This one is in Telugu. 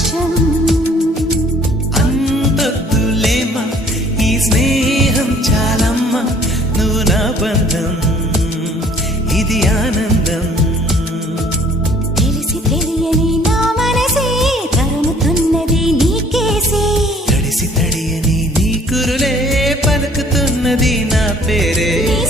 పరవశం. అంతొద్దులేమా ఈ స్నేహం చాలమ్మా, నువ్వు నా బంధం ఇది ఆనందం. తెలిసి తెలియని నా మనసే తరుముతున్నది నీకేసే, తడిసి తడియని నీ కురులే పలుకుతున్నది నా పేరే. నీ